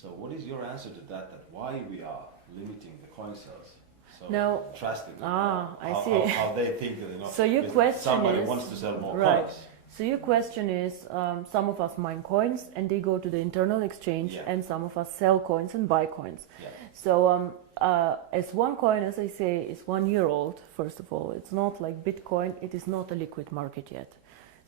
So what is your answer to that, that why we are limiting the coin sales so Now, drastically? I see. How they think that, you know, So your question somebody is, wants to sell more right. coins. So your question is, some of us mine coins and they go to the internal exchange, Yeah. and some of us sell coins and buy coins. Yeah. So as OneCoin, as I say, is 1 year old, first of all, it's not like Bitcoin, it is not a liquid market yet.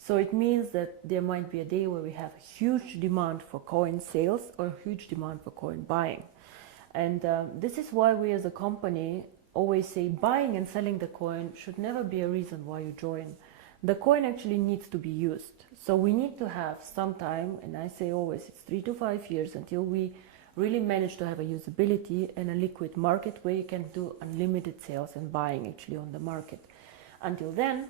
So it means that there might be a day where we have a huge demand for coin sales or huge demand for coin buying. And this is why we as a company always say buying and selling the coin should never be a reason why you join. The coin actually needs to be used. So we need to have some time, and I say always it's 3 to 5 years until we really manage to have a usability and a liquid market where you can do unlimited sales and buying actually on the market. Until then,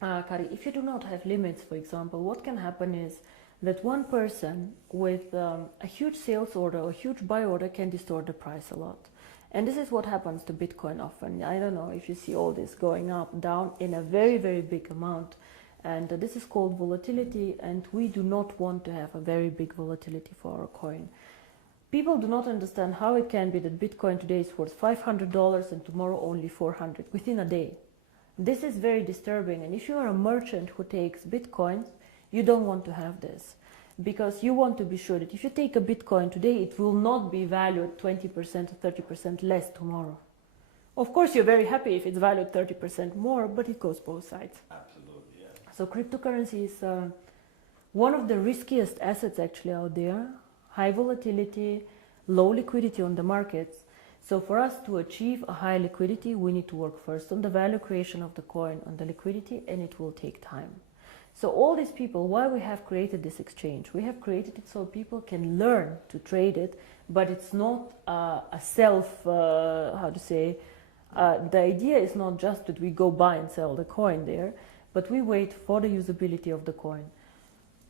Kari, if you do not have limits, for example, what can happen is that one person with a huge sales order or huge buy order can distort the price a lot. And this is what happens to Bitcoin often. I don't know if you see all this going up, down in a very, very big amount. And this is called volatility, and we do not want to have a very big volatility for our coin. People do not understand how it can be that Bitcoin today is worth $500 and tomorrow only 400 within a day. This is very disturbing, and if you are a merchant who takes Bitcoins, you don't want to have this. Because you want to be sure that if you take a Bitcoin today, it will not be valued 20% or 30% less tomorrow. Of course, you're very happy if it's valued 30% more, but it goes both sides. Absolutely, yeah. So cryptocurrency is one of the riskiest assets actually out there. High volatility, low liquidity on the markets. So for us to achieve a high liquidity, we need to work first on the value creation of the coin, on the liquidity, and it will take time. So all these people, why we have created this exchange? We have created it so people can learn to trade it, but it's not a self, the idea is not just that we go buy and sell the coin there, but we wait for the usability of the coin.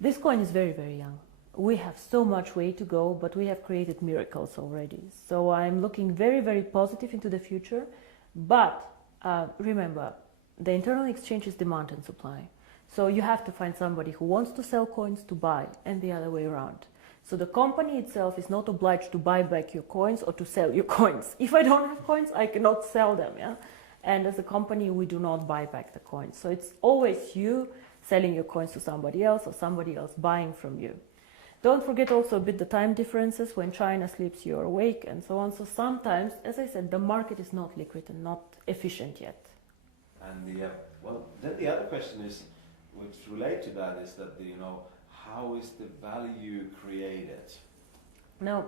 This coin is very, very young. We have so much way to go, but we have created miracles already. So I'm looking very, very positive into the future. But remember, the internal exchange is demand and supply. So you have to find somebody who wants to sell coins to buy, and the other way around. So the company itself is not obliged to buy back your coins or to sell your coins. If I don't have coins, I cannot sell them. Yeah? And as a company, we do not buy back the coins. So it's always you selling your coins to somebody else or somebody else buying from you. Don't forget also a bit the time differences. When China sleeps, you're awake, and so on. So sometimes, as I said, the market is not liquid and not efficient yet. And then the other question is, which relate to that, is that how is the value created? Now,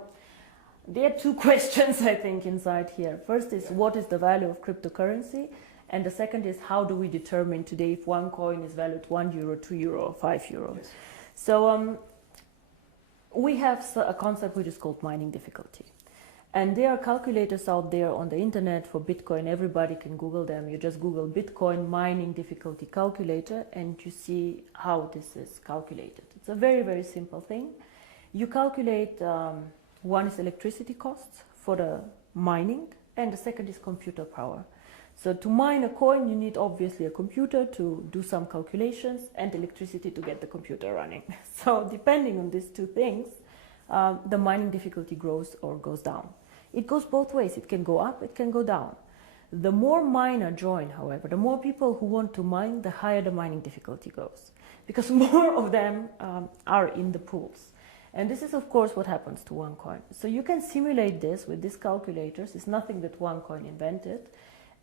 there are two questions I think inside here. First is what is the value of cryptocurrency, and the second is how do we determine today if one coin is valued €1, €2, or €5? Yes. So we have a concept which is called mining difficulty. And there are calculators out there on the internet for Bitcoin. Everybody can Google them. You just Google Bitcoin mining difficulty calculator and you see how this is calculated. It's a very, very simple thing. You calculate, one is electricity costs for the mining, and the second is computer power. So to mine a coin, you need obviously a computer to do some calculations and electricity to get the computer running. So depending on these two things, the mining difficulty grows or goes down. It goes both ways. It can go up, it can go down. The more miner join, however, the more people who want to mine, the higher the mining difficulty goes. Because more of them are in the pools. And this is, of course, what happens to OneCoin. So you can simulate this with these calculators. It's nothing that OneCoin invented.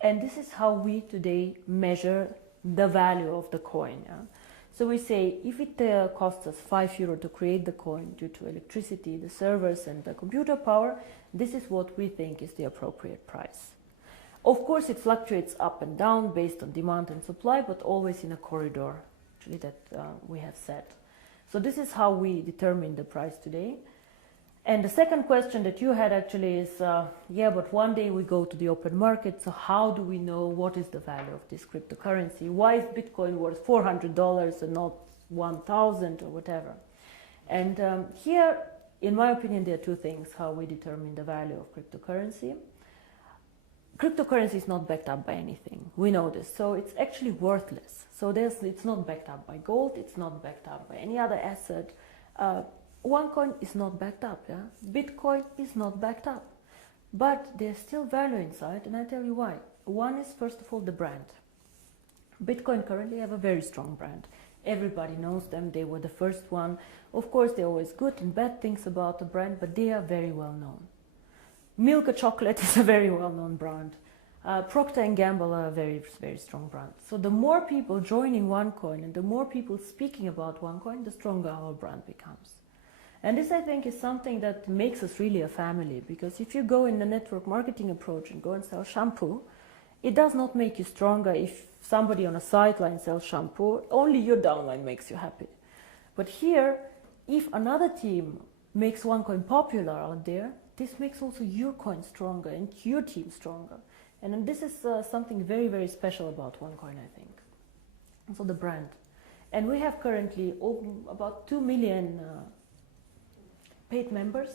And this is how we today measure the value of the coin. Yeah? So we say if it costs us €5 to create the coin due to electricity, the servers and the computer power, this is what we think is the appropriate price. Of course, it fluctuates up and down based on demand and supply, but always in a corridor actually that we have set. So this is how we determine the price today. And the second question that you had actually is, but one day we go to the open market, so how do we know what is the value of this cryptocurrency? Why is Bitcoin worth $400 and not 1,000 or whatever? And here, in my opinion, there are two things how we determine the value of cryptocurrency. Cryptocurrency is not backed up by anything. We know this. So it's actually worthless. So it's not backed up by gold. It's not backed up by any other asset. OneCoin is not backed up, yeah? Bitcoin is not backed up. But there's still value inside, and I tell you why. One is, first of all, the brand. Bitcoin currently have a very strong brand. Everybody knows them, they were the first one. Of course, there are always good and bad things about the brand, but they are very well known. Milka Chocolate is a very well-known brand. Procter & Gamble are a very, very strong brand. So the more people joining OneCoin and the more people speaking about OneCoin, the stronger our brand becomes. And this, I think, is something that makes us really a family, because if you go in the network marketing approach and go and sell shampoo, it does not make you stronger if somebody on a sideline sells shampoo. Only your downline makes you happy. But here, if another team makes OneCoin popular out there, this makes also your coin stronger and your team stronger. And this is something very, very special about OneCoin, I think. So the brand. And we have currently about 2 million paid members.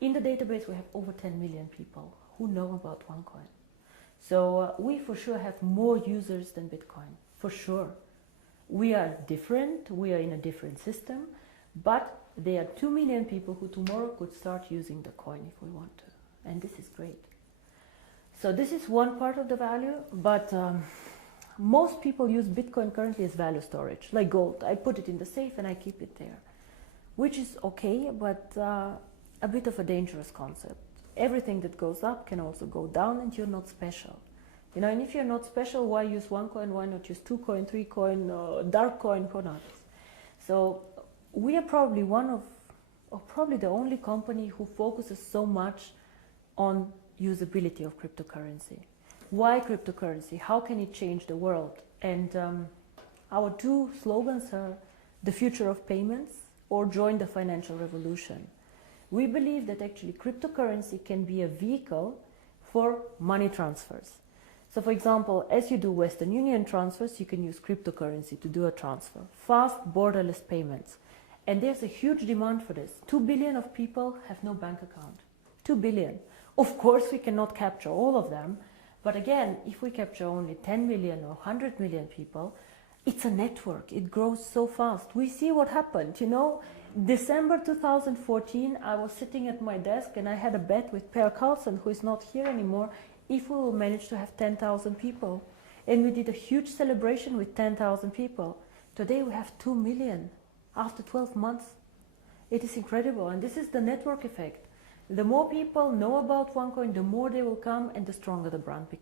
In the database, we have over 10 million people who know about OneCoin. So we for sure have more users than Bitcoin, for sure. We are different, we are in a different system, but there are 2 million people who tomorrow could start using the coin if we want to. And this is great. So this is one part of the value, but most people use Bitcoin currently as value storage, like gold. I put it in the safe and I keep it there, which is okay, but a bit of a dangerous concept. Everything that goes up can also go down, and you're not special. You know, and if you're not special, why use OneCoin? Why not use 2Coin, 3Coin, dark coin, products? So we are probably one of probably the only company who focuses so much on usability of cryptocurrency. Why cryptocurrency? How can it change the world? And our two slogans are the future of payments or join the financial revolution. We believe that actually cryptocurrency can be a vehicle for money transfers. So for example, as you do Western Union transfers, you can use cryptocurrency to do a transfer. Fast, borderless payments. And there's a huge demand for this. 2 billion of people have no bank account. 2 billion. Of course, we cannot capture all of them. But again, if we capture only 10 million or 100 million people, it's a network. It grows so fast. We see what happened, you know. December 2014, I was sitting at my desk and I had a bet with Per Carlson, who is not here anymore, if we will manage to have 10,000 people. And we did a huge celebration with 10,000 people. Today we have 2 million after 12 months. It is incredible, and this is the network effect. The more people know about OneCoin, the more they will come and the stronger the brand becomes.